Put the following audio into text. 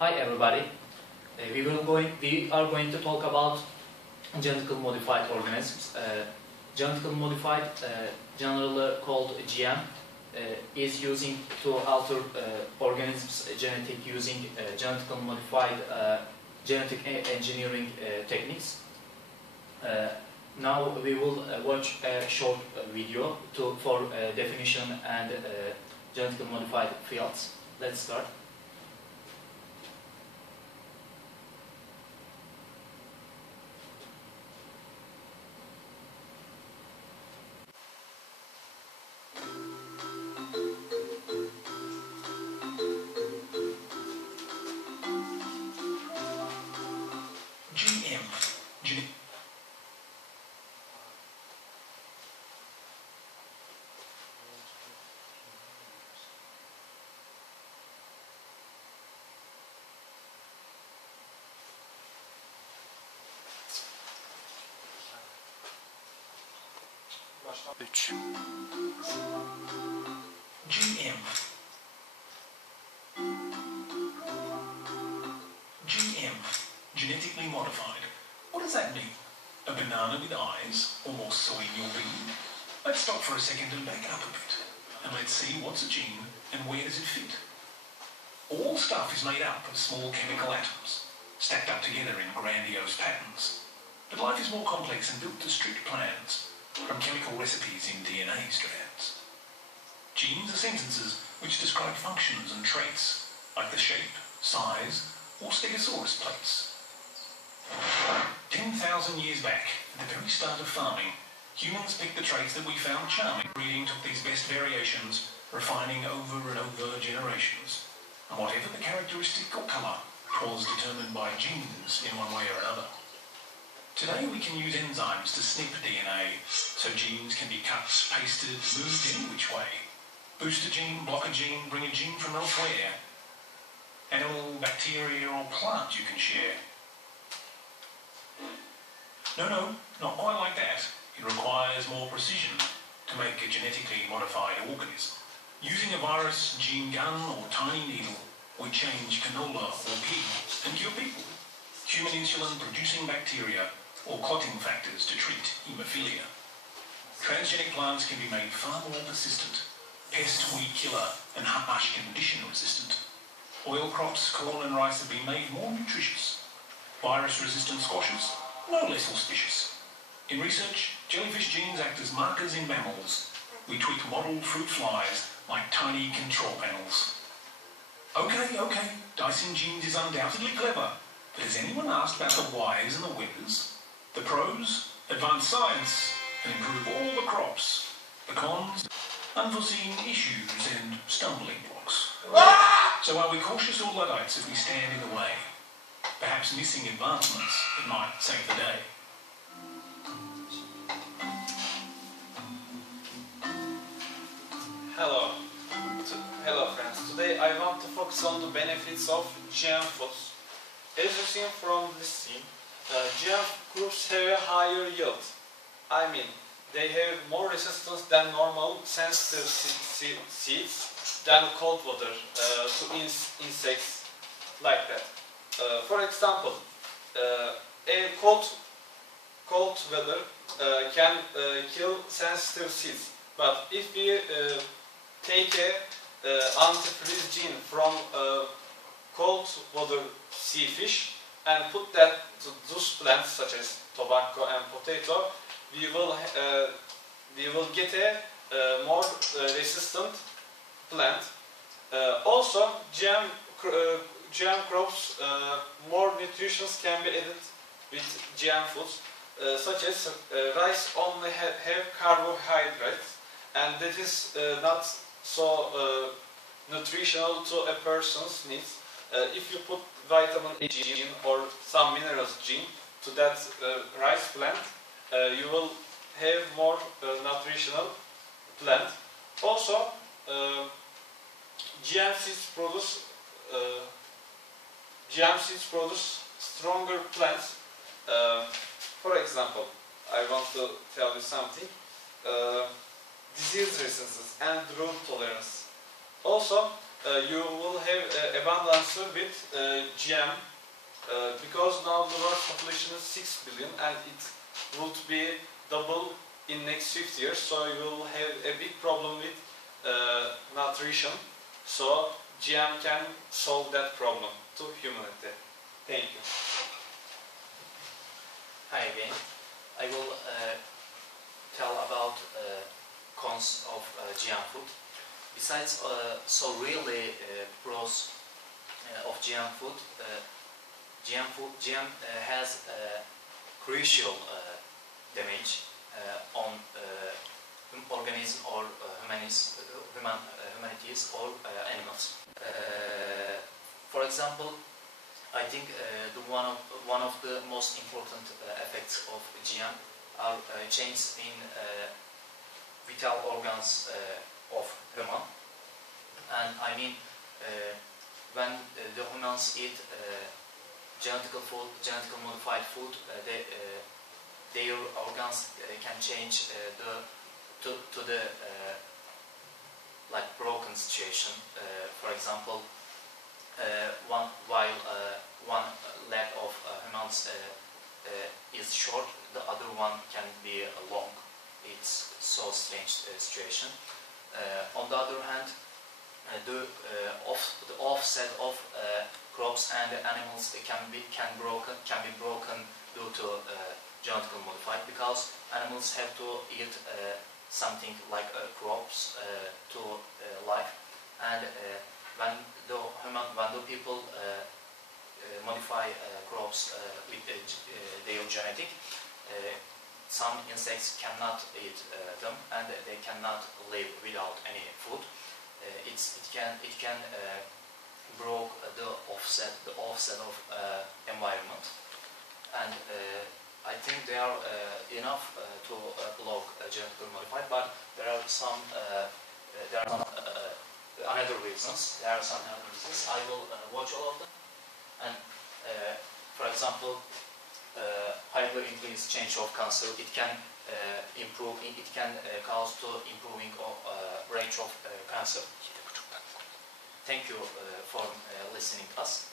Hi everybody. We are going to talk about genetically modified organisms. Genetically modified, generally called GM, is using to alter organisms genetic using genetically modified genetic engineering techniques. Now we will watch a short video for definition and genetically modified fields. Let's start. GM. GM. Genetically modified. What does that mean? A banana with eyes, or more soy in your bean? Let's stop for a second and back up a bit. And let's see what's a gene and where does it fit. All stuff is made up of small chemical atoms, stacked up together in grandiose patterns. But life is more complex and built to strict plans, from chemical recipes in DNA strands. Genes are sentences which describe functions and traits, like the shape, size, or stegosaurus plates. 10,000 years back, at the very start of farming, humans picked the traits that we found charming. Breeding took these best variations, refining over and over generations. And whatever the characteristic or colour, it was determined by genes in one way or another. Today we can use enzymes to snip DNA, so genes can be cut, pasted, moved any which way. Boost a gene, block a gene, bring a gene from elsewhere. Animal, bacteria or plant you can share. No, not quite like that. It requires more precision to make a genetically modified organism. Using a virus, gene gun or tiny needle, we change canola or pig and cure people. Human insulin producing bacteria or clotting factors to treat haemophilia. Transgenic plants can be made far more persistent, pest, weed killer and harsh condition resistant. Oil crops, corn and rice have been made more nutritious. Virus-resistant squashes, no less auspicious. In research, jellyfish genes act as markers in mammals. We tweak model fruit flies like tiny control panels. Okay, dicing genes is undoubtedly clever, but has anyone asked about the whys and the whens? The pros, advance science and improve all the crops. The cons, unforeseen issues and stumbling blocks. So are we cautious or Luddites if we stand in the way? Perhaps missing advancements that might save the day. Hello friends. Today I want to focus on the benefits of GM foods. As you see from this scene, GM groups have a higher yield. I mean, they have more resistance than normal sensitive seeds than cold water to insects like that. For example, a cold weather can kill sensitive seeds, but if we take a antifreeze gene from cold water sea fish and put that to those plants such as tobacco and potato, we will get a more resistant plant. Also, GM crops, more nutrition can be added with GM foods, such as rice only have carbohydrates, and that is not so nutritional to a person's needs. If you put vitamin A gene or some minerals gene to that rice plant, you will have more nutritional plant. Also, GM seeds produce stronger plants. For example, I want to tell you something. Disease resistance and drought tolerance. Also, you will have abundance with GM because now the world population is 6 billion and it would be double in next 50 years, so you will have a big problem with nutrition. So GM can solve that problem to humanity. Thank you. Hi again. I will tell about cons of GM food. Besides so really pros of GM food, GM has crucial damage on organism or humanities or animals. For example, I think one of the most important effects of GM are changes in vital organs of human, and I mean when the humans eat genetically modified food, their organs can change to the like broken situation. For example, while one leg of humans is short, the other one can be long. It's so strange situation. On the other hand, the offset of crops and animals can be broken due to genetically modified, because animals have to eat something like crops to life, and when the people modify crops with their genetic, some insects cannot eat them, and they cannot live without any food. It can broke the offset of environment, and I think they are enough to block genetically modified, but there are some other reasons. I will watch all of them, and for example, hyper increased change of cancer. It can improve. It can cause to improving of rate of cancer. Thank you for listening to us.